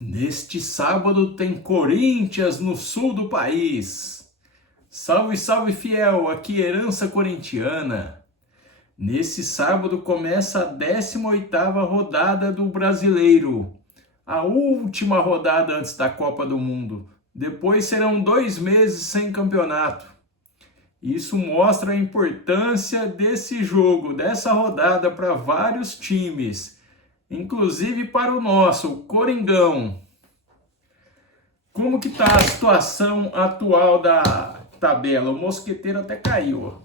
Neste sábado tem Corinthians no sul do país. Salve, salve fiel, aqui Herança Corintiana. Nesse sábado começa a 18ª rodada do Brasileiro, a última rodada antes da Copa do Mundo. Depois serão 2 meses sem campeonato. Isso mostra a importância desse jogo, dessa rodada para vários times, inclusive para o nosso, o Coringão. Como que está a situação atual da tabela? O mosqueteiro até caiu.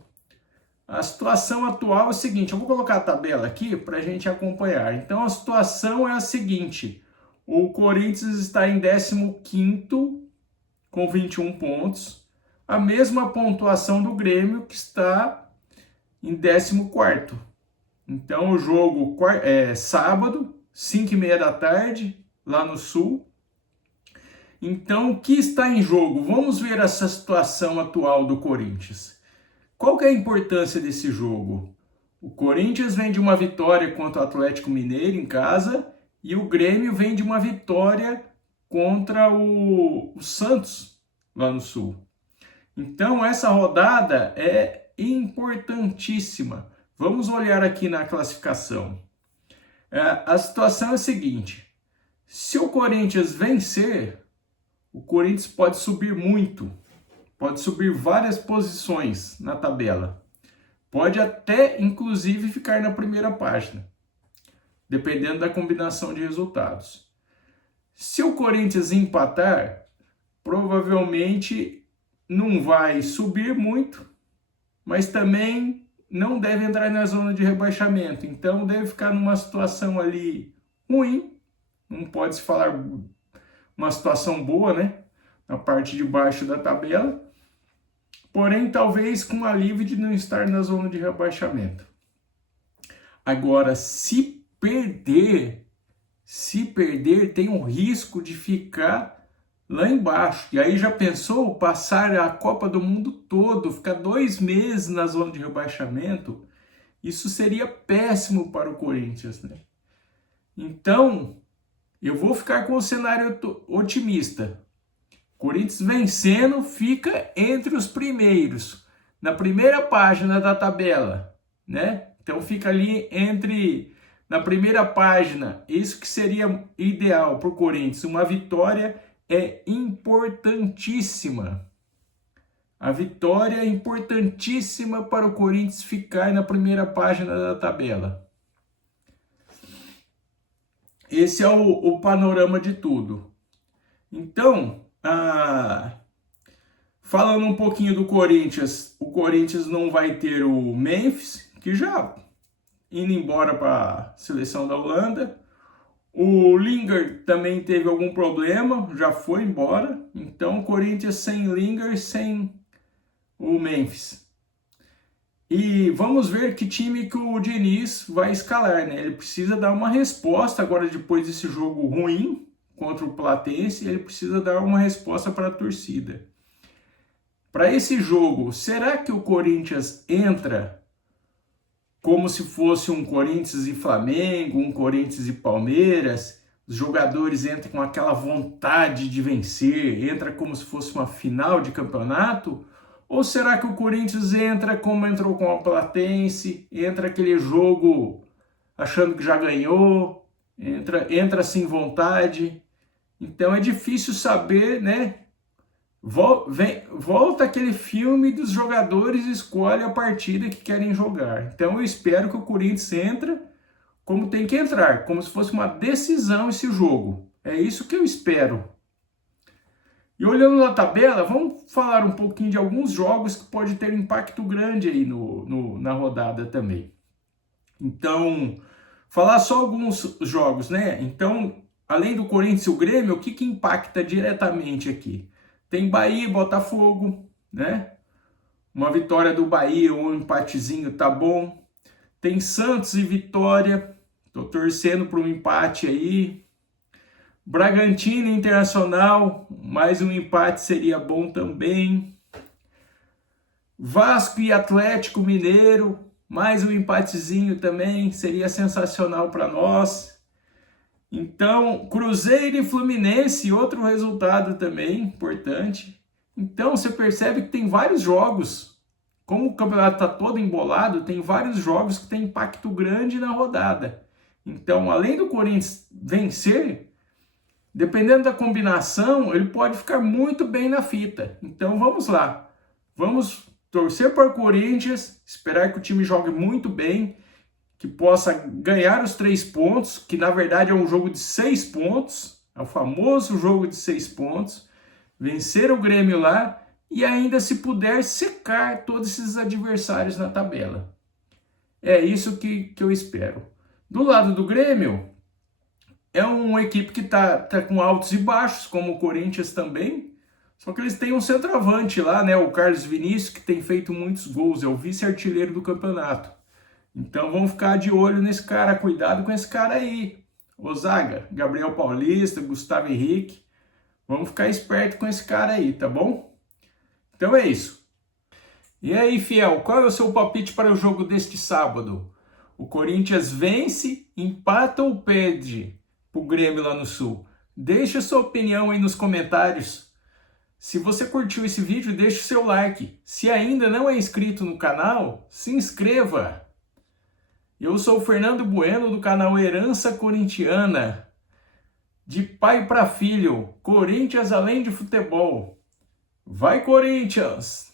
A situação atual é o seguinte, eu vou colocar a tabela aqui para a gente acompanhar. Então a situação é a seguinte, o Corinthians está em 15º com 21 pontos, a mesma pontuação do Grêmio que está em 14º. Então o jogo é sábado, 5h30 da tarde, lá no Sul. Então o que está em jogo? Vamos ver essa situação atual do Corinthians. Qual que é a importância desse jogo? O Corinthians vem de uma vitória contra o Atlético Mineiro em casa e o Grêmio vem de uma vitória contra o Santos, lá no Sul. Então essa rodada é importantíssima. Vamos olhar aqui na classificação. A situação é a seguinte, se o Corinthians vencer, o Corinthians pode subir muito, pode subir várias posições na tabela. Pode até, inclusive, ficar na primeira página, dependendo da combinação de resultados. Se o Corinthians empatar, provavelmente não vai subir muito, mas também não deve entrar na zona de rebaixamento. Então deve ficar numa situação ali ruim, não pode se falar uma situação boa, né? Na parte de baixo da tabela. Porém, talvez com alívio de não estar na zona de rebaixamento. Agora, se perder, tem um risco de ficar lá embaixo. E aí já pensou passar a Copa do Mundo todo, ficar 2 meses na zona de rebaixamento? Isso seria péssimo para o Corinthians, né? Então, eu vou ficar com o cenário otimista. Corinthians vencendo fica entre os primeiros, na primeira página da tabela, né? Então fica ali na primeira página, isso que seria ideal para o Corinthians. Uma vitória é importantíssima. A vitória é importantíssima para o Corinthians ficar na primeira página da tabela. Esse é o panorama de tudo. Então, falando um pouquinho do Corinthians, o Corinthians não vai ter o Memphis, que já indo embora para a seleção da Holanda. O Lingard também teve algum problema, já foi embora. Então, o Corinthians sem Lingard, sem o Memphis. E vamos ver que time que o Diniz vai escalar, né? Ele precisa dar uma resposta agora, depois desse jogo ruim contra o Platense, ele precisa dar uma resposta para a torcida. Para esse jogo, será que o Corinthians entra como se fosse um Corinthians e Flamengo, um Corinthians e Palmeiras? Os jogadores entram com aquela vontade de vencer, entra como se fosse uma final de campeonato? Ou será que o Corinthians entra como entrou com a Platense, entra aquele jogo achando que já ganhou, entra sem vontade? Então é difícil saber, né? Volta aquele filme dos jogadores e escolhe a partida que querem jogar. Então eu espero que o Corinthians entre como tem que entrar, como se fosse uma decisão esse jogo. É isso que eu espero. E olhando na tabela, vamos falar um pouquinho de alguns jogos que pode ter impacto grande aí na rodada também. Então, falar só alguns jogos, né? Então, além do Corinthians e o Grêmio, o que impacta diretamente aqui? Tem Bahia e Botafogo, né? Uma vitória do Bahia, um empatezinho tá bom. Tem Santos e Vitória, tô torcendo para um empate aí. Bragantino e Internacional, mais um empate seria bom também. Vasco e Atlético Mineiro, mais um empatezinho também seria sensacional para nós. Então, Cruzeiro e Fluminense, outro resultado também importante. Então, você percebe que tem vários jogos. Como o campeonato está todo embolado, tem vários jogos que têm impacto grande na rodada. Então, além do Corinthians vencer, dependendo da combinação, ele pode ficar muito bem na fita. Então, vamos lá. Vamos torcer para o Corinthians, esperar que o time jogue muito bem, que possa ganhar os 3 pontos, que na verdade é um jogo de 6 pontos, é o famoso jogo de 6 pontos, vencer o Grêmio lá e ainda, se puder, secar todos esses adversários na tabela. É isso que eu espero. Do lado do Grêmio, é uma equipe que tá com altos e baixos, como o Corinthians também, só que eles têm um centroavante lá, né, o Carlos Vinícius, que tem feito muitos gols, é o vice-artilheiro do campeonato. Então vamos ficar de olho nesse cara, cuidado com esse cara aí. Ô Zaga, Gabriel Paulista, Gustavo Henrique, vamos ficar esperto com esse cara aí, tá bom? Então é isso. E aí, fiel, qual é o seu palpite para o jogo deste sábado? O Corinthians vence, empata ou perde pro Grêmio lá no Sul? Deixa sua opinião aí nos comentários. Se você curtiu esse vídeo, deixa o seu like. Se ainda não é inscrito no canal, se inscreva. Eu sou o Fernando Bueno, do canal Herança Corintiana. De pai para filho, Corinthians além de futebol. Vai, Corinthians!